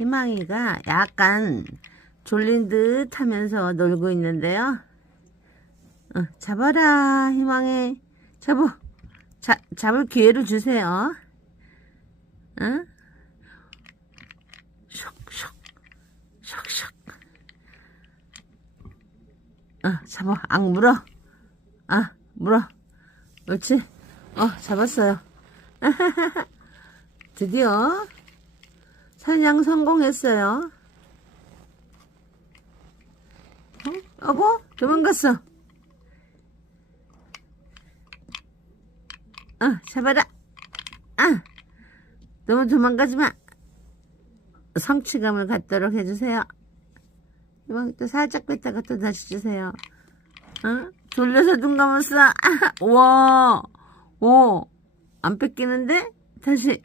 희망이가 약간 졸린 듯 하면서 놀고 있는데요. 어, 잡아라, 희망이. 잡어. 자, 잡을 기회를 주세요. 응? 슉슉, 슉슉. 어, 잡아. 악 물어. 아, 물어. 옳지. 어, 잡았어요. 드디어 사냥 성공했어요. 어? 어고? 도망갔어. 어, 잡아라. 아, 너무 도망가지 마. 성취감을 갖도록 해주세요. 이번 또 살짝 뺐다가 또 다시 주세요. 어? 돌려서 눈 감았어. 아, 와, 오, 안 뺏기는데? 다시.